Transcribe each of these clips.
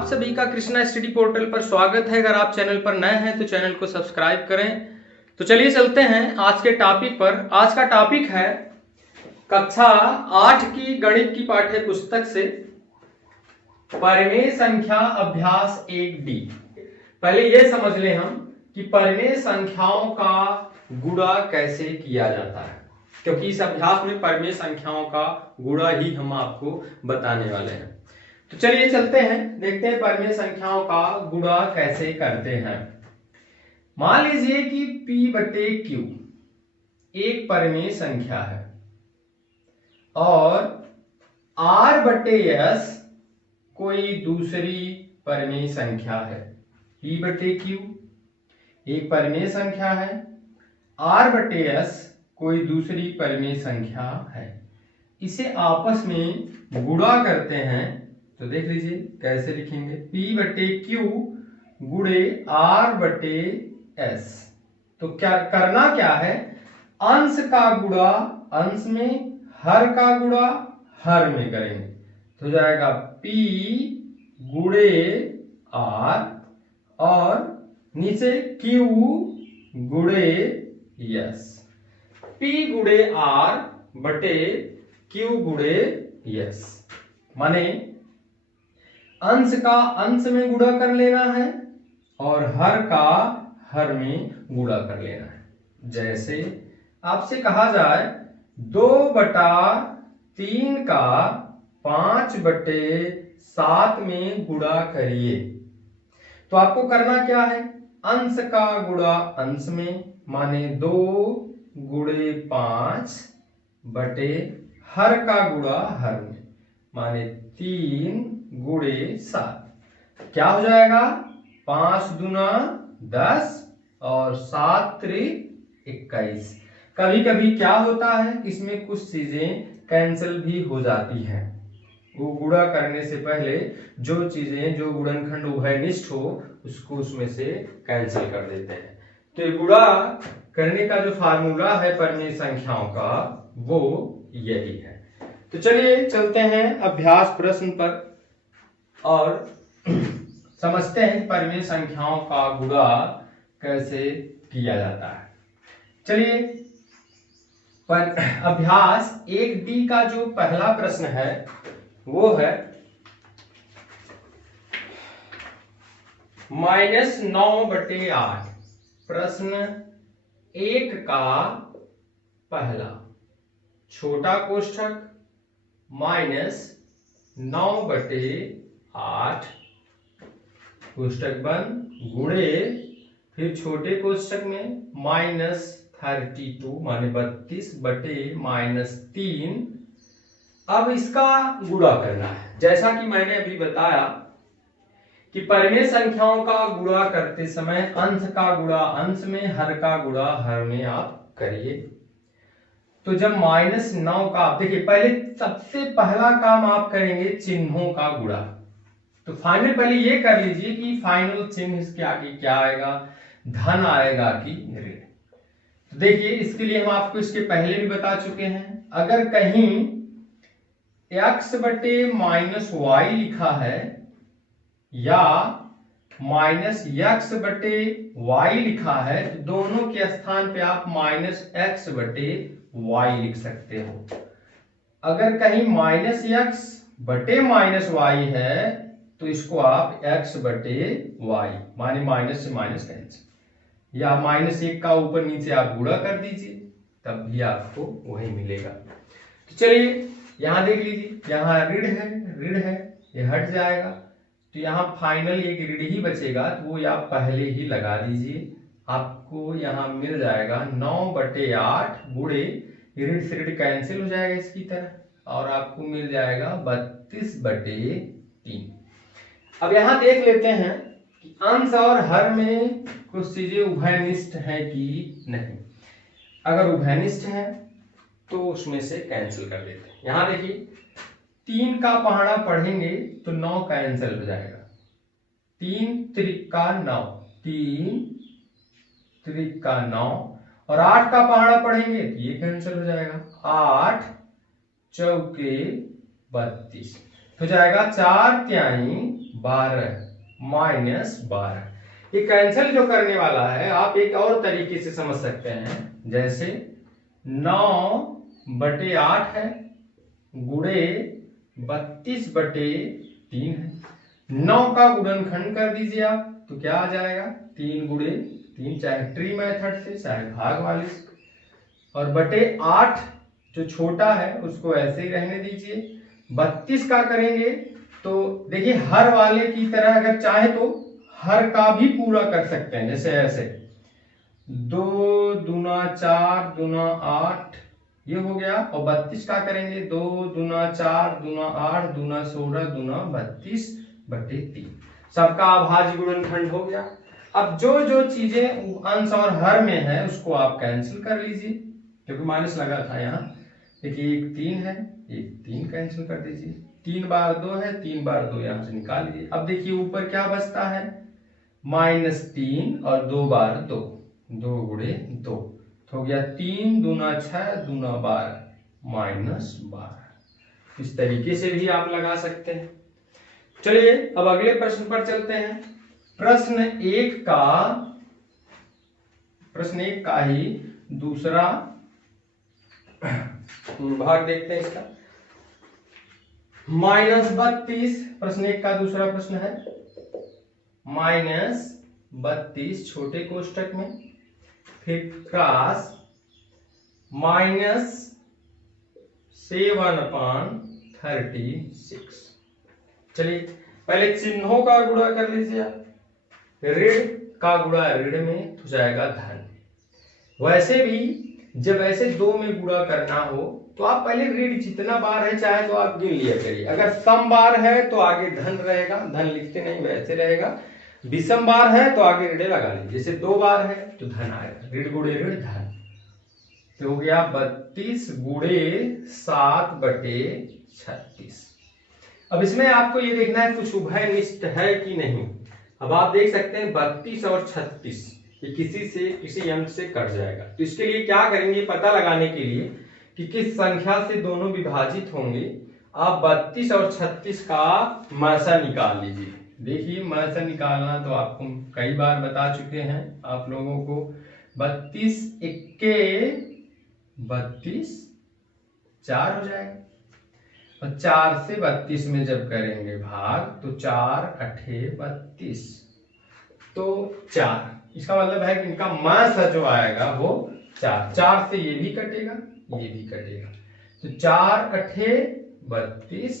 आप सभी का कृष्णा स्टडी पोर्टल पर स्वागत है। अगर आप चैनल पर नए हैं तो चैनल को सब्सक्राइब करें। तो चलिए चलते हैं आज के टॉपिक पर। आज का टॉपिक है कक्षा 8 की गणित की पाठ्य पुस्तक से परिमेय संख्या अभ्यास 1D। पहले यह समझ लें हम कि परिमेय संख्याओं का गुणा कैसे किया जाता है, क्योंकि इस अभ्यास में परिमेय संख्याओं का गुणा ही हम आपको बताने वाले हैं। तो चलिए चलते हैं, देखते हैं परिमेय संख्याओं का गुणा कैसे करते हैं। मान लीजिए कि P/Q एक परिमेय संख्या है और R/S कोई दूसरी परिमेय संख्या है। P/Q एक परिमेय संख्या है, R/S कोई दूसरी परिमेय संख्या है। इसे आपस में गुणा करते हैं तो देख लीजिए कैसे लिखेंगे। P/Q गुणे R/S। तो क्या करना क्या है, अंश का गुणा अंश में, हर का गुणा हर में करेंगे। तो हो जाएगा P गुणे R और नीचे Q गुणे S। P गुणे R बटे Q गुणे S, माने अंश का अंश में गुणा कर लेना है और हर का हर में गुणा कर लेना है। जैसे आपसे कहा जाए 2/3 का 5/7 में गुणा करिए, तो आपको करना क्या है, अंश का गुणा अंश में माने 2 गुणे 5 बटे हर का गुणा हर में माने 3 गुणे 7। क्या हो जाएगा, 5 दूना 10 और 7 त्रिक 21। कभी कभी क्या होता है, इसमें कुछ चीजें कैंसिल भी हो जाती हैं। वो गुणा करने से पहले जो चीजें, जो गुणनखंड उभयनिष्ठ हो उसको उसमें से कैंसिल कर देते हैं। तो ये गुणा करने का जो फार्मूला है परिमेय संख्याओं का वो यही है। तो चलिए चलते हैं अभ्यास प्रश्न पर और समझते हैं परिमेय संख्याओं का गुणा कैसे किया जाता है। चलिए अभ्यास 1D का जो पहला प्रश्न है वो है -9/8। प्रश्न 1 का पहला, छोटा कोष्ठक -9/8 कोष्ठक बंद गुणे फिर छोटे कोष्ठक में -32 माने 32/-3। अब इसका गुणा करना है। जैसा कि मैंने अभी बताया कि परिमेय संख्याओं का गुणा करते समय अंश का गुणा अंश में, हर का गुणा हर में आप करिए। तो जब -9 का, आप देखिए पहले सबसे पहला काम आप करेंगे चिन्हों का गुणा। तो फाइनल पहले ये कर लीजिए कि फाइनल चिन्ह इसके आगे क्या आएगा, धन आएगा कि ऋण। तो देखिए इसके लिए हम आपको इसके पहले भी बता चुके हैं, अगर कहीं x/-y लिखा है या -x/y लिखा है तो दोनों के स्थान पे आप -x/y लिख सकते हो। अगर कहीं -x/-y है तो इसको आप x/y माने माइनस से माइनस कैंसिल, या -1 का ऊपर नीचे आप गुणा कर दीजिए तब भी आपको वही मिलेगा। तो चलिए यहां देख लीजिए, यहां ऋण है, ये हट जाएगा तो यहाँ फाइनल एक ऋण ही बचेगा, तो वो आप पहले ही लगा दीजिए। आपको यहाँ मिल जाएगा 9/8 गुणे ऋण से ऋण कैंसिल हो जाएगा इसकी तरह और आपको मिल जाएगा 32/3। अब यहाँ देख लेते हैं कि अंश और हर में कुछ चीजें उभयनिष्ठ हैं कि नहीं। अगर उभयनिष्ठ है तो उसमें से कैंसिल कर देते हैं। यहाँ देखिए 3 का पहाड़ा पढ़ेंगे तो 9 कैंसिल हो जाएगा, 3 त्रिका 9, 3 त्रिका 9 और 8 का पहाड़ा पढ़ेंगे तो ये कैंसिल हो जाएगा, 8 चौके 32। तो जाएगा 4 तिहाई 12 -12। ये कैंसिल जो करने वाला है आप एक और तरीके से समझ सकते हैं, जैसे 9/8 है गुणे 32/3 है। 9 का गुणनखंड कर दीजिए आप, तो क्या आ जाएगा 3 गुणे 3, चाहे ट्री मेथड से चाहे भाग वाले से, और बटे 8 जो छोटा है उसको ऐसे ही रहने दीजिए। 32 का करेंगे तो देखिए हर वाले की तरह अगर चाहे तो हर का भी पूरा कर सकते हैं, जैसे ऐसे 2 दूना 4 दूना 8 ये हो गया, और 32 का करेंगे 2 दूना 4 दूना 8 दूना 16 दूना 32/3। सबका अभाज्य गुणनखंड हो गया। अब जो जो चीजें अंश और हर में है उसको आप कैंसिल कर लीजिए, क्योंकि माइनस लगा था यहाँ। देखिए एक 3 है, एक 3 कैंसिल कर दीजिए, 3 बार 2 है, 3 बार 2 यहां से निकाल लीजिए। अब देखिए ऊपर क्या बचता है -3 और 2 बार 2, 2 गुणे 2 तो हो गया 3 दूना 6 दूना 12 -12। इस तरीके से भी आप लगा सकते हैं। चलिए अब अगले प्रश्न पर चलते हैं। प्रश्न एक का ही दूसरा भाग देखते हैं इसका। -32 प्रश्न 1 का दूसरा प्रश्न है। -32 छोटे कोष्टक में, फिर क्रॉस -7/36। चलिए पहले चिन्हों का गुणा कर लीजिए आप। ऋण का गुणा ऋण में तो जाएगा धन। वैसे भी जब ऐसे 2 में गुणा करना हो तो आप पहले ऋण जितना बार है चाहे तो आप गिन लिया करिए। अगर सम बार है तो आगे धन रहेगा, धन लिखते नहीं वैसे रहेगा। विषम बार है तो आगे ऋण लगा लीजिए, जैसे 2 बार है तो धन आएगा, ऋण गुणे ऋण धन। तो हो गया 32 गुणे 7/36। अब इसमें आपको ये देखना है कुछ उभयनिष्ठ है कि नहीं। अब आप देख सकते हैं 32 और 36 ये किसी अंक से कट जाएगा। तो इसके लिए क्या करेंगे, पता लगाने के लिए कि किस संख्या से दोनों विभाजित होंगे, आप 32 और 36 का मासा निकाल लीजिए। देखिए मासा निकालना तो आपको कई बार बता चुके हैं आप लोगों को। 32 इक्के 32 4 हो जाएगा, और 4 से 32 में जब करेंगे भाग तो 4 अठे 32 तो 4। इसका मतलब है कि इनका मासा जो आएगा वो 4। 4 से ये भी कटेगा ये भी कटेगा, तो 4 अठे 32,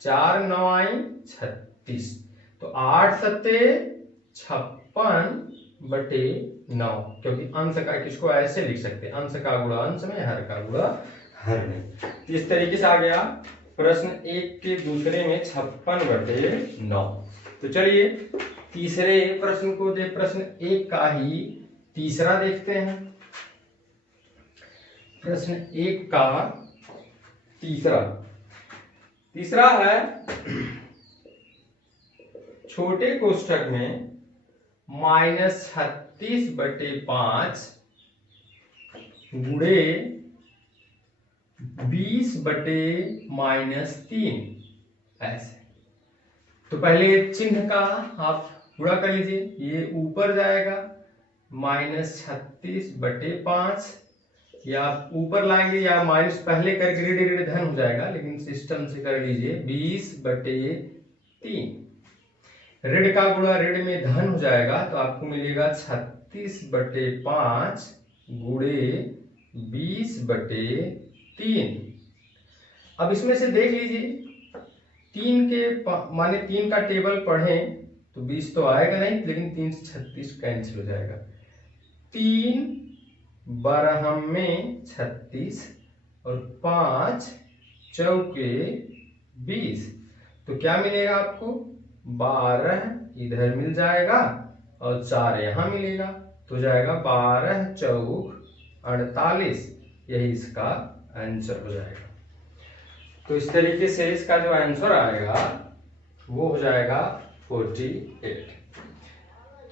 4 9 36, तो 8 सत्ते 56/9। क्योंकि अंश का किसको ऐसे लिख सकते हैं, अंश का गुणा अंश में, हर का गुणा हर में। इस तरीके से आ गया प्रश्न 1 के दूसरे में 56/9। तो चलिए तीसरे प्रश्न को दे, प्रश्न 1 का ही तीसरा देखते हैं। प्रश्न 1 का तीसरा है छोटे कोष्ठक में -36/5 गुणे 20/-3 ऐसे। तो पहले चिन्ह का आप गुणा कर लीजिए, ये ऊपर जाएगा -36/5, या आप ऊपर लाएंगे या माइनस पहले करके ऋण ऋण धन हो जाएगा, लेकिन सिस्टम से कर लीजिए 20/3। ऋण का गुणा ऋण में धन हो जाएगा तो आपको मिलेगा 36/5 गुणे 20/3। अब इसमें से देख लीजिए 3 के माने 3 का टेबल पढ़ें तो 20 तो आएगा नहीं, लेकिन 3 से 36 कैंसिल हो जाएगा। 3 बारह में 36 और 5 चौके 20, तो क्या मिलेगा आपको 12 इधर मिल जाएगा और 4 यहां मिलेगा, तो जाएगा 12 चौक 48। यही इसका आंसर हो जाएगा। तो इस तरीके से इसका जो आंसर आएगा वो हो जाएगा 48।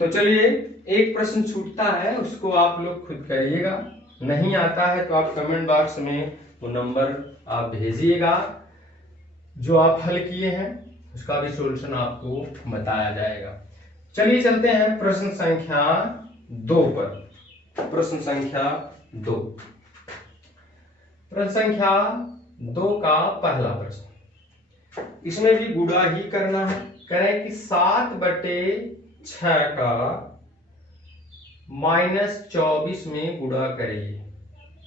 तो चलिए एक प्रश्न छूटता है, उसको आप लोग खुद करिएगा। नहीं आता है तो आप कमेंट बॉक्स में वो नंबर आप भेजिएगा। जो आप हल किए हैं उसका भी सॉल्यूशन आपको बताया जाएगा। चलिए चलते हैं प्रश्न संख्या 2 पर। प्रश्न संख्या 2, प्रश्न संख्या 2 का पहला प्रश्न, इसमें भी गुणा ही करना है। करें कि 7/6 का -24 में गुणा करिए।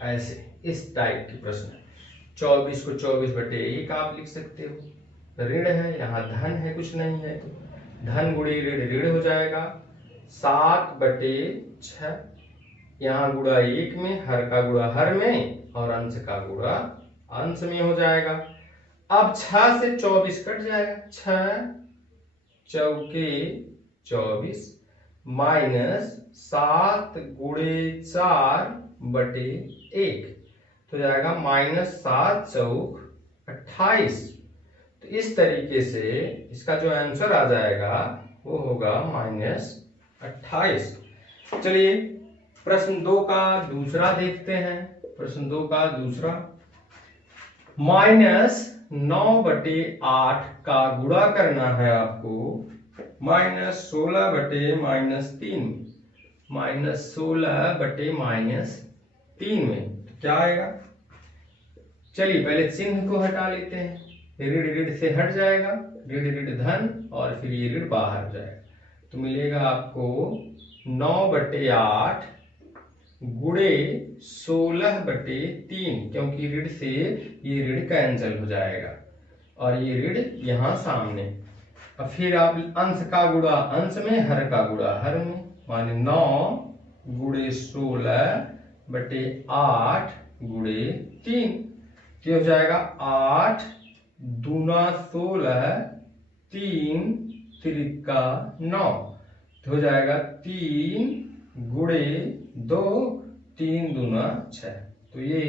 ऐसे इस टाइप के प्रश्न, 24 को 24/1 आप लिख सकते हो। ऋण है, यहाँ धन है, कुछ नहीं है तो धन गुणे ऋण ऋण हो जाएगा। 7/6, यहाँ गुणा 1 में, हर का गुणा हर में और अंश का गुणा अंश में हो जाएगा। अब 6 से 24 कट जाएगा, 6 चौके 24 -7 × 4/1 तो जाएगा -7 चौक 28। तो इस तरीके से इसका जो आंसर आ जाएगा वो होगा -28। चलिए प्रश्न 2 का दूसरा देखते हैं। प्रश्न 2 का दूसरा, -9/8 का गुणा करना है आपको -16/-3 -16/-3 में तो क्या आएगा। चलिए पहले चिन्ह को हटा लेते हैं। ऋण ऋण से हट जाएगा, ऋण ऋण धन और फिर ये ऋण बाहर हो जाएगा तो मिलेगा आपको 9/8 गुणे 16/3, क्योंकि ऋण से ये ऋण कैंसिल हो जाएगा और ये ऋण यहाँ सामने। अब फिर आप अंश का गुणा अंश में, हर का गुणा हर में, माने 9 × 16/8 गुणे 3 तो हो जाएगा 8 दूना 16, 3 त्रिका 9 तो हो जाएगा 3 गुणे 2, 3 दूना 6 तो ये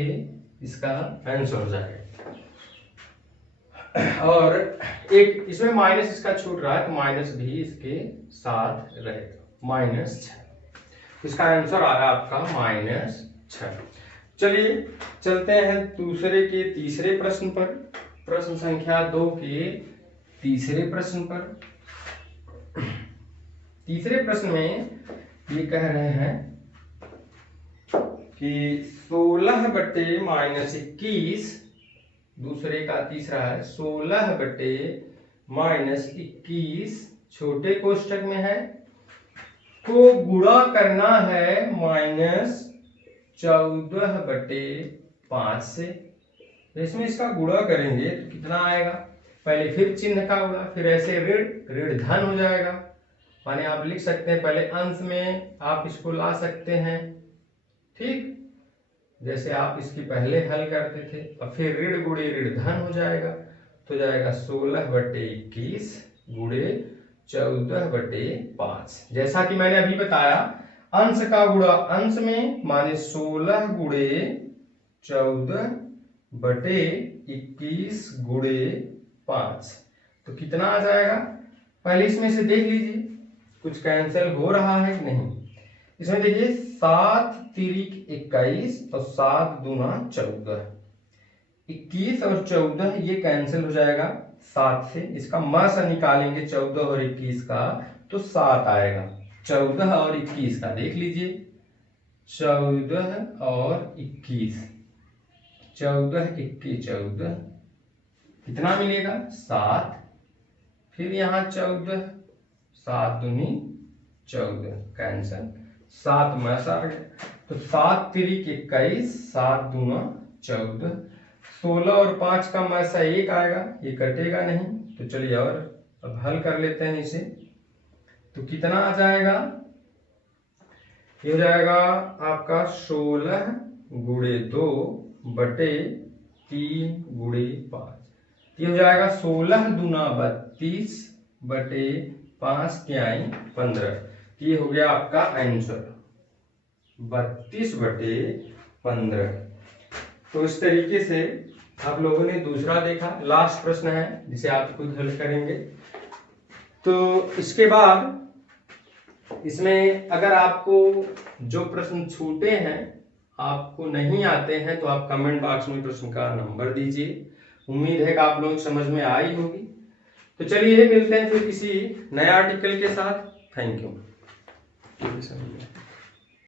इसका आंसर हो जाएगा। और एक इसमें माइनस इसका छूट रहा है तो माइनस भी इसके साथ रहेगा, -6। इसका आंसर आ रहा है आपका -6। चलिए चलते हैं दूसरे के तीसरे प्रश्न पर। प्रश्न संख्या 2 के तीसरे प्रश्न पर। तीसरे प्रश्न में ये कह रहे हैं कि 16/-21, दूसरे का तीसरा है 16/-21 छोटे कोष्ठक में है को गुणा करना है -14/5 से। इसमें इसका गुणा करेंगे तो कितना आएगा, पहले फिर चिन्ह का गुणा, फिर ऐसे ऋण ऋण धन हो जाएगा। माने आप लिख सकते हैं पहले अंश में आप इसको ला सकते हैं, ठीक जैसे आप इसकी पहले हल करते थे। और फिर ऋण गुणे ऋण धन हो जाएगा तो जाएगा 16/21 गुणे 14/5। जैसा कि मैंने अभी बताया अंश का गुणा अंश में, माने 16 गुणे 14/21 गुणे 5 तो कितना आ जाएगा। पहले इसमें से देख लीजिए कुछ कैंसिल हो रहा है कि नहीं। इसमें देखिए 7 तिरिक 21 और 7 दूना 14, 21 और 14 ये कैंसिल हो जाएगा 7 से। इसका मासा निकालेंगे 14 और 21 का तो 7 आएगा। 14 और 21 का देख लीजिए, 14 और 21, 14 21 14 कितना मिलेगा 7। फिर यहाँ 14, 7 दूनी 14 कैंसिल, 7 मैसा आ गया तो 7 तिरिक 21, 7 दूना 14, 16 और 5 का मैसा 1 आएगा, ये कटेगा नहीं तो चलिए और अब हल कर लेते हैं इसे। तो कितना आ जाएगा, ये हो जाएगा आपका 16 गुणे 2/3 गुणे 5, ये हो जाएगा 16 दूना 32/5 तिहाई 15। ये हो गया आपका आंसर 32/15। तो इस तरीके से आप लोगों ने दूसरा देखा। लास्ट प्रश्न है जिसे आप खुद हल करेंगे। तो इसके बाद इसमें अगर आपको जो प्रश्न छूटे हैं, आपको नहीं आते हैं, तो आप कमेंट बॉक्स में प्रश्न का नंबर दीजिए उम्मीद है कि आप लोग समझ में आई होगी। तो चलिए मिलते हैं फिर किसी नए आर्टिकल के साथ। Thank you.